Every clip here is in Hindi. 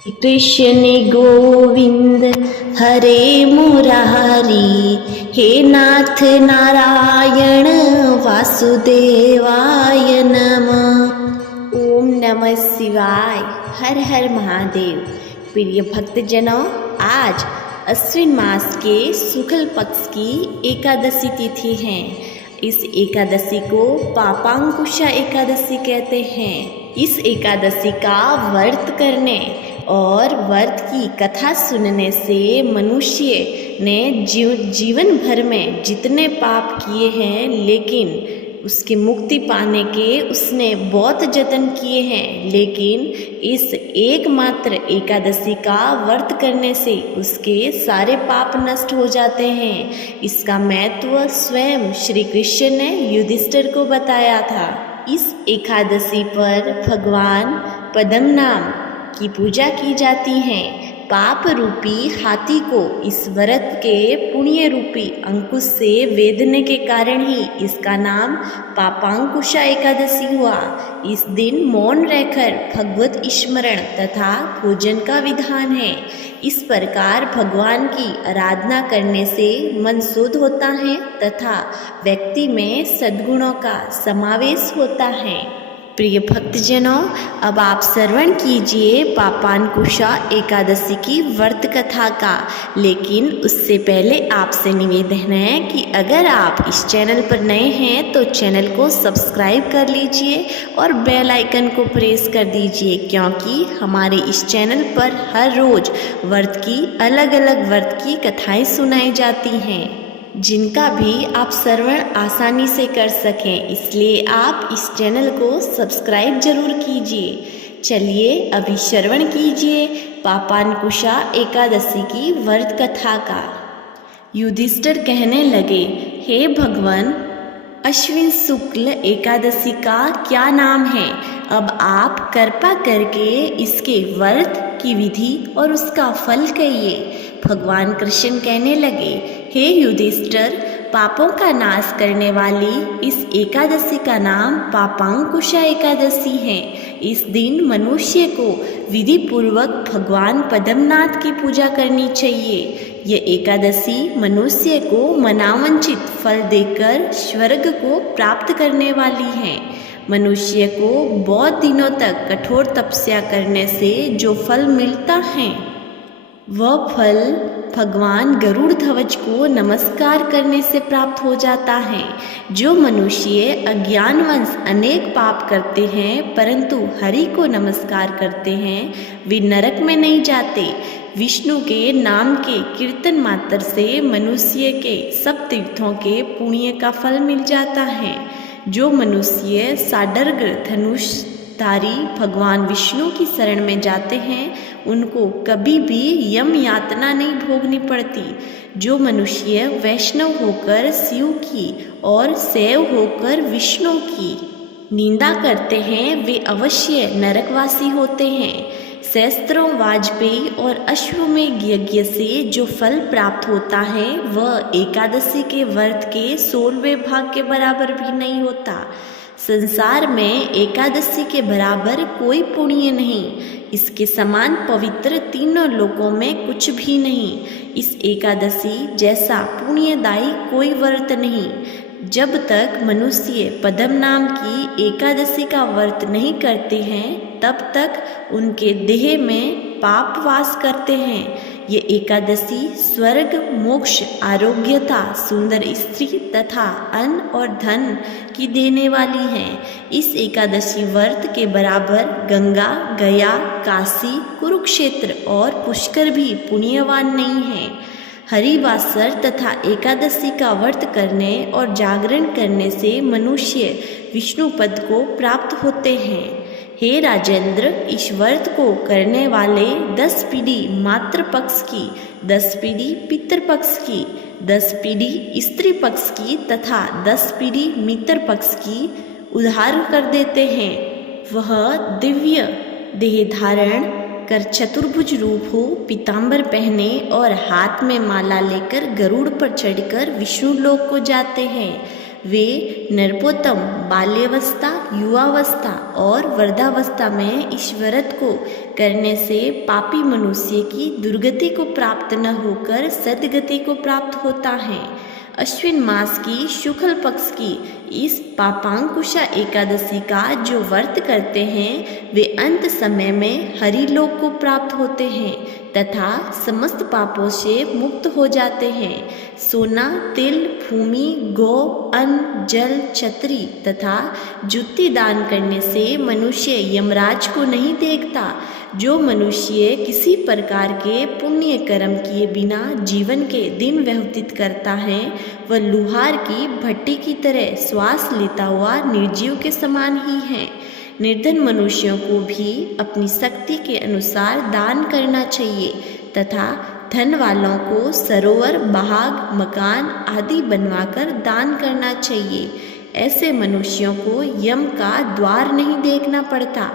कृष्ण गोविंद हरे मुरारी, हे नाथ नारायण वासुदेवाय नमः। ओम नमः शिवाय। हर हर महादेव। प्रिय भक्तजनों, आज अश्विन मास के शुक्ल पक्ष की एकादशी तिथि है। इस एकादशी को पापांकुशा एकादशी कहते हैं। इस एकादशी का व्रत करने और व्रत की कथा सुनने से मनुष्य ने जीवन भर में जितने पाप किए हैं, लेकिन उसकी मुक्ति पाने के उसने बहुत जतन किए हैं, लेकिन इस एकमात्र एकादशी का व्रत करने से उसके सारे पाप नष्ट हो जाते हैं। इसका महत्व स्वयं श्री कृष्ण ने युधिष्ठिर को बताया था। इस एकादशी पर भगवान पद्मनाभ की पूजा की जाती है। पाप रूपी हाथी को इस व्रत के पुण्य रूपी अंकुश से वेदने के कारण ही इसका नाम पापांकुशा एकादशी हुआ। इस दिन मौन रहकर भगवत स्मरण तथा भोजन का विधान है। इस प्रकार भगवान की आराधना करने से मन शुद्ध होता है तथा व्यक्ति में सद्गुणों का समावेश होता है। प्रिय भक्तजनों, अब आप श्रवण कीजिए पापांकुशा एकादशी की व्रत कथा का। लेकिन उससे पहले आपसे निवेदन है कि अगर आप इस चैनल पर नए हैं तो चैनल को सब्सक्राइब कर लीजिए और बेल आइकन को प्रेस कर दीजिए, क्योंकि हमारे इस चैनल पर हर रोज व्रत की अलग अलग व्रत की कथाएं सुनाई जाती हैं, जिनका भी आप श्रवण आसानी से कर सकें। इसलिए आप इस चैनल को सब्सक्राइब जरूर कीजिए। चलिए अभी श्रवण कीजिए पापांकुशा एकादशी की व्रत कथा का। युधिष्ठिर कहने लगे, हे भगवान, अश्विन शुक्ल एकादशी का क्या नाम है? अब आप कृपा करके इसके व्रत की विधि और उसका फल कहिए। भगवान कृष्ण कहने लगे, हे युधिष्ठिर, पापों का नाश करने वाली इस एकादशी का नाम पापांकुशा एकादशी है। इस दिन मनुष्य को विधि पूर्वक भगवान पद्मनाभ की पूजा करनी चाहिए। यह एकादशी मनुष्य को मनावंचित फल देकर स्वर्ग को प्राप्त करने वाली है। मनुष्य को बहुत दिनों तक कठोर तपस्या करने से जो फल मिलता है, वह फल भगवान गरुड़ ध्वज को नमस्कार करने से प्राप्त हो जाता है। जो मनुष्य अज्ञानवश अनेक पाप करते हैं परंतु हरि को नमस्कार करते हैं, वे नरक में नहीं जाते। विष्णु के नाम के कीर्तन मात्र से मनुष्य के सब तीर्थों के पुण्य का फल मिल जाता है। जो मनुष्य साडर्ग धनुषधारी भगवान विष्णु की शरण में जाते हैं, उनको कभी भी यम यातना नहीं भोगनी पड़ती। जो मनुष्य वैष्णव होकर शिव की और शैव होकर विष्णु की निंदा करते हैं, वे अवश्य नरकवासी होते हैं। सहस्त्रों वाजपेयी और अश्वमेध यज्ञ से जो फल प्राप्त होता है, वह एकादशी के व्रत के 16वें भाग के बराबर भी नहीं होता। संसार में एकादशी के बराबर कोई पुण्य नहीं। इसके समान पवित्र तीनों लोकों में कुछ भी नहीं। इस एकादशी जैसा पुण्यदायी कोई व्रत नहीं। जब तक मनुष्य पद्मनाभ की एकादशी का व्रत नहीं करते हैं, तब तक उनके देह में पाप वास करते हैं। ये एकादशी स्वर्ग, मोक्ष, आरोग्यता, सुंदर स्त्री तथा अन्न और धन की देने वाली है। इस एकादशी व्रत के बराबर गंगा, गया, काशी, कुरुक्षेत्र और पुष्कर भी पुण्यवान नहीं है। हरिवासर तथा एकादशी का व्रत करने और जागरण करने से मनुष्य विष्णु पद को प्राप्त होते हैं। हे राजेंद्र, इस व्रत को करने वाले 10 पीढ़ी मातृ पक्ष की, 10 पीढ़ी पितृ पक्ष की, 10 पीढ़ी स्त्री पक्ष की तथा 10 पीढ़ी मित्र पक्ष की उद्धार कर देते हैं। वह दिव्य देह धारण कर चतुर्भुज रूप हो, पीतांबर पहने और हाथ में माला लेकर गरुड़ पर चढ़कर विष्णु लोक को जाते हैं। वे नरपोत्तम बाल्यावस्था, युवावस्था और वृद्धावस्था में इस व्रत को करने से पापी मनुष्य की दुर्गति को प्राप्त न होकर सद्गति को प्राप्त होता है। अश्विन मास की शुक्ल पक्ष की इस पापांकुशा एकादशी का जो व्रत करते हैं वे अंत समय में हरिलोक को प्राप्त होते हैं तथा समस्त पापों से मुक्त हो जाते हैं। सोना, तिल, भूमि, गौ, अन्न, जल, छतरी तथा जूती दान करने से मनुष्य यमराज को नहीं देखता। जो मनुष्य किसी प्रकार के पुण्य कर्म किए बिना जीवन के दिन व्यतीत करता है वह लुहार की भट्टी की तरह श्वास लेता हुआ निर्जीव के समान ही है। निर्धन मनुष्यों को भी अपनी शक्ति के अनुसार दान करना चाहिए तथा धन वालों को सरोवर, बाग, मकान आदि बनवाकर दान करना चाहिए। ऐसे मनुष्यों को यम का द्वार नहीं देखना पड़ता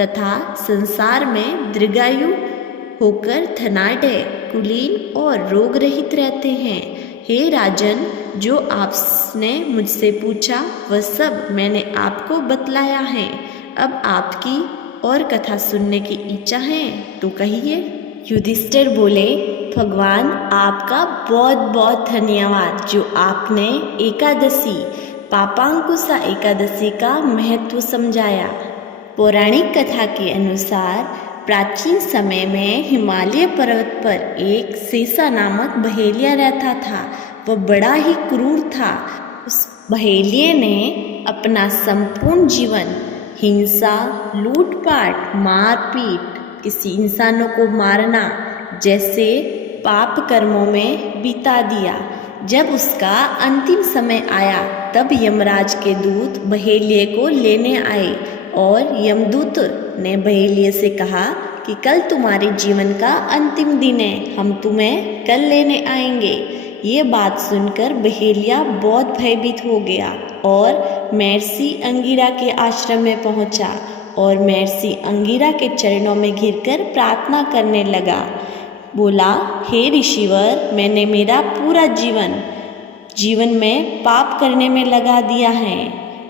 तथा संसार में दीर्घायु होकर धनाढ़, कुलीन और रोग रहित रहते हैं। हे राजन, जो आपने मुझसे पूछा वह सब मैंने आपको बतलाया है। अब आपकी और कथा सुनने की इच्छा है तो कहिए। युधिष्ठिर बोले, भगवान आपका बहुत बहुत धन्यवाद जो आपने एकादशी पापांकुशा एकादशी का महत्व समझाया। पौराणिक कथा के अनुसार प्राचीन समय में हिमालय पर्वत पर एक शेषा नामक बहेलिया रहता था। वह बड़ा ही क्रूर था। उस बहेलिये ने अपना संपूर्ण जीवन हिंसा, लूटपाट, मारपीट, किसी इंसानों को मारना जैसे पाप कर्मों में बिता दिया। जब उसका अंतिम समय आया तब यमराज के दूत बहेलिये को लेने आए और यमदूत ने बहेलिये से कहा कि कल तुम्हारे जीवन का अंतिम दिन है, हम तुम्हें कल लेने आएंगे। ये बात सुनकर बहेलिया बहुत भयभीत हो गया और महर्षि अंगिरा के आश्रम में पहुंचा और महर्षि अंगिरा के चरणों में गिरकर प्रार्थना करने लगा। बोला, हे ऋषिवर, मैंने मेरा पूरा जीवन में पाप करने में लगा दिया है।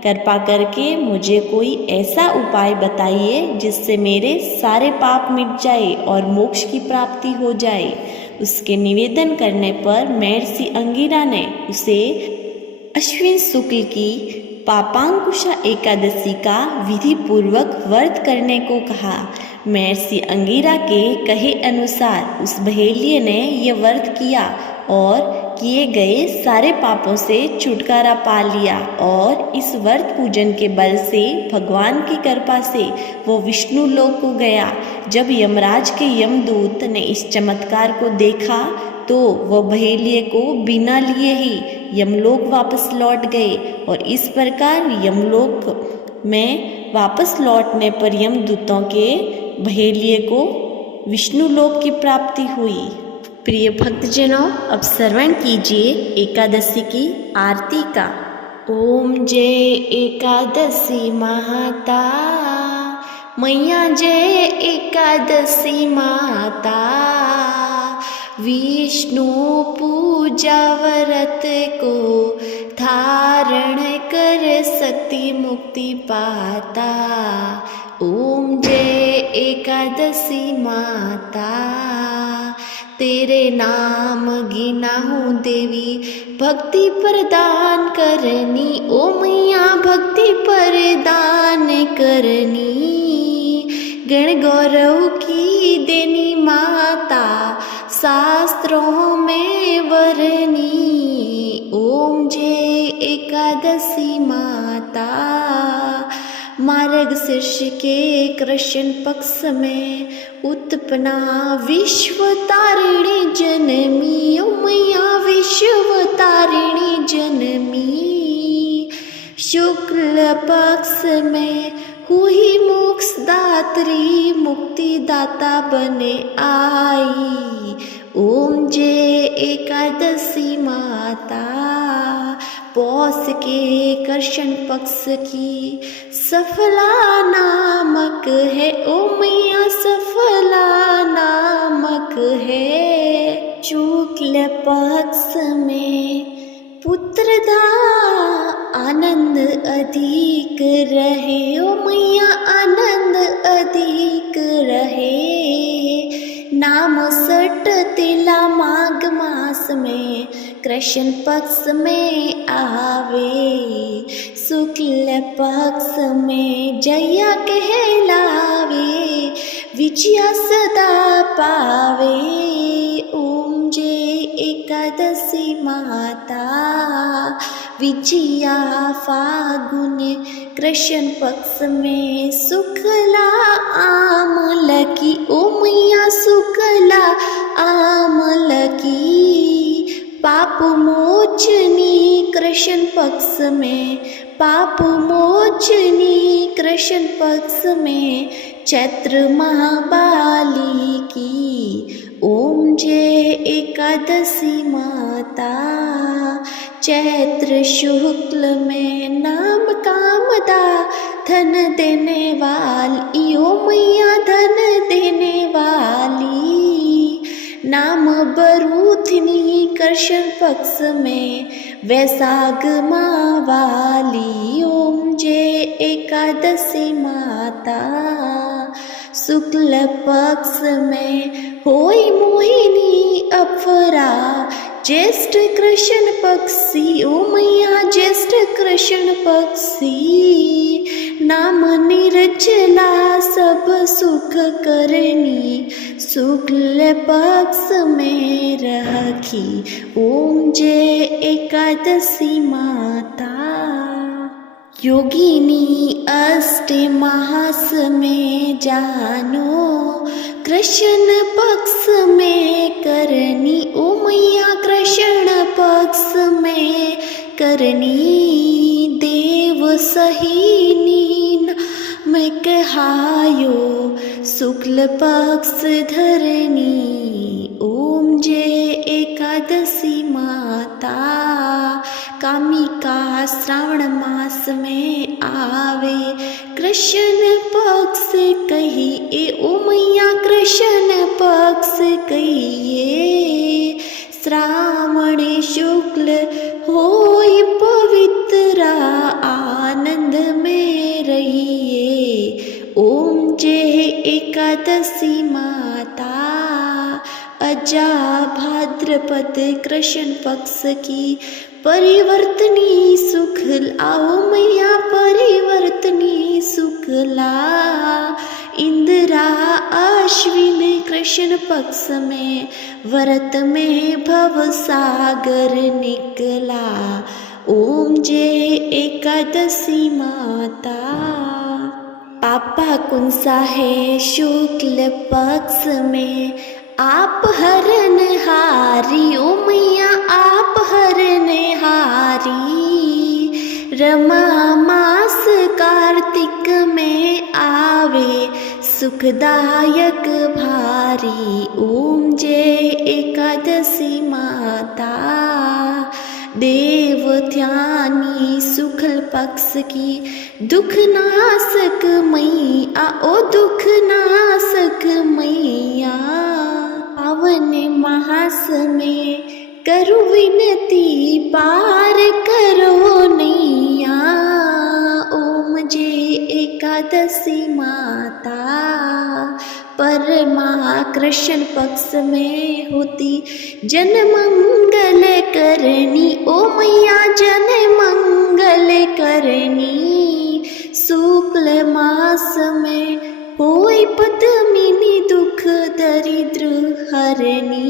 कृपा करके मुझे कोई ऐसा उपाय बताइए जिससे मेरे सारे पाप मिट जाए और मोक्ष की प्राप्ति हो जाए। उसके निवेदन करने पर महर्षि अंगिरा ने उसे अश्विन शुक्ल की पापांकुशा एकादशी का विधि पूर्वक व्रत करने को कहा। महर्षि अंगिरा के कहे अनुसार उस बहेलिये ने यह व्रत किया और किए गए सारे पापों से छुटकारा पा लिया और इस व्रत पूजन के बल से भगवान की कृपा से वो विष्णु लोक को गया। जब यमराज के यमदूत ने इस चमत्कार को देखा तो वह बहेलिये को बिना लिए ही यमलोक वापस लौट गए और इस प्रकार यमलोक में वापस लौटने पर यमदूतों के बहेलिये को विष्णु लोक की प्राप्ति हुई। प्रिय भक्तजनों, अब श्रवण कीजिए एकादशी की आरती का। ओम जय एकादशी माता, मैया जय एकादशी माता। विष्णु पूजा व्रत को धारण कर सकती मुक्ति पाता। ओम जय एकादशी माता, तेरे नाम गिना हूँ देवी, भक्ति प्रदान करनी। ओ मैया भक्ति प्रदान करनी, गण गौरव की देनी माता, शास्त्रों में वरनी। ओम जय एकादशी माता, मार्ग शीर्ष के कृष्ण पक्ष में उत्पन्ना विश्व तारिणी जनमी। ओ मैया विश्व तारिणी जनमी, शुक्ल पक्ष में हुई मोक्षदात्री, मुक्तिदाता बने आई। ओम जय एकादशी माता, पौष के कृष्ण पक्ष की सफला नामक है। ओ मैया सफला नामक है, शुक्ल पक्ष में पुत्रदा अधिक रहे, ओ मैया आनंद अधिक रहे। नाम सट तिला माघ मास में कृष्ण पक्ष में आवे, शुक्ल पक्ष में जया कहलावे, विजया सदा पावे। ओम जय एकादशी माता, विजया फागुन कृष्ण पक्ष में शुक्ला आमल की, ओ मैया शुक्ला आमल की। पाप मोचनी कृष्ण पक्ष में, पाप मोचनी कृष्ण पक्ष में चैत्र महाबाली की। ओम जय एकादशी माता, चैत्र शुक्ल में नाम कामदा धन देने वाली, ओ मैया धन देने वाली। नाम बरूथनी कृष्ण पक्ष में वैशाख माह वाली। ओम जय एकादशी माता, शुक्ल पक्ष में होई मोहिनी अफरा, ज्येष्ठ कृष्ण पक्षी, ओ मैया ज्येष्ठ कृष्ण पक्षी। नाम निर्जला सब सुख करनी, शुक्ल पक्ष में रखी। ओम जय एकादशी माता, योगिनी अष्ट मास में जानो, कृष्ण पक्ष में करनी, ओ मैया कृष्ण पक्ष में करनी। देव सहीनी मैं कहायो, शुक्ल पक्ष धरनी। ओम जय एकादशी माता, कामिका श्रावण मास में आवे, कृष्ण पक्ष कहिए, ओ मैया कृष्ण पक्ष कहिए। श्रावण शुक्ल होई पवित्रा, आनंद में रहिए। ओम जय एकादशी माता, अजा भाद्रपद कृष्ण पक्ष की परिवर्तनी सुख लाओ मैया, परिवर्तनी सुख ला। इंदिरा अश्विन कृष्ण पक्ष में व्रत में भव सागर निकला। ओम जय एकादशी माता, पापा कुंसा है शुक्ल पक्ष में आप हरन हारी, ओ मैया आप हरन हारी। रमा मास कार्तिक में आवे, सुखदायक भारी। ओम जय एकादशी माता, देव ध्यानी शुक्ल पक्ष की दुख नाशक मैया, ओ दुख नाशक मैया। पावन मास में करो विनती, पार करो नैया। ओम जय एकादशी माता, परमा कृष्ण पक्ष में होती जन मंगल करनी, ओ मैया जन मंगल करनी। शुक्ल मास में होई पद्मिनी दुख दरिद्र हरनी।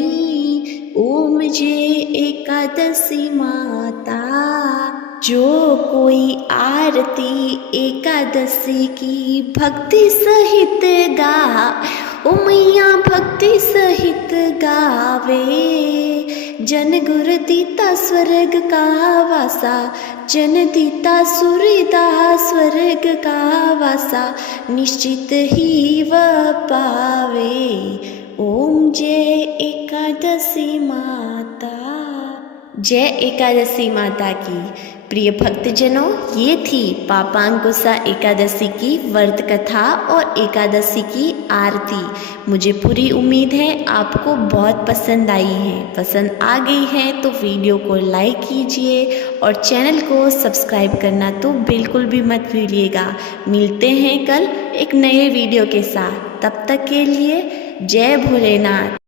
ओम जय एकादशी माता, जो कोई आरती एकादशी की भक्ति सहित गा, ओ मैया भक्ति सहित गावे। जन गुरु दीता स्वर्ग का वासा, जन दीता सूर्यदा स्वर्ग का वासा, निश्चित ही वह पावे। ओम जय एकादशी माता, जय एकादशी माता की। प्रिय भक्तजनों, ये थी पापांकुशा एकादशी की व्रत कथा और एकादशी की आरती। मुझे पूरी उम्मीद है आपको बहुत पसंद आई है। पसंद आ गई है तो वीडियो को लाइक कीजिए और चैनल को सब्सक्राइब करना तो बिल्कुल भी मत भूलिएगा। मिलते हैं कल एक नए वीडियो के साथ। तब तक के लिए जय भोलेनाथ।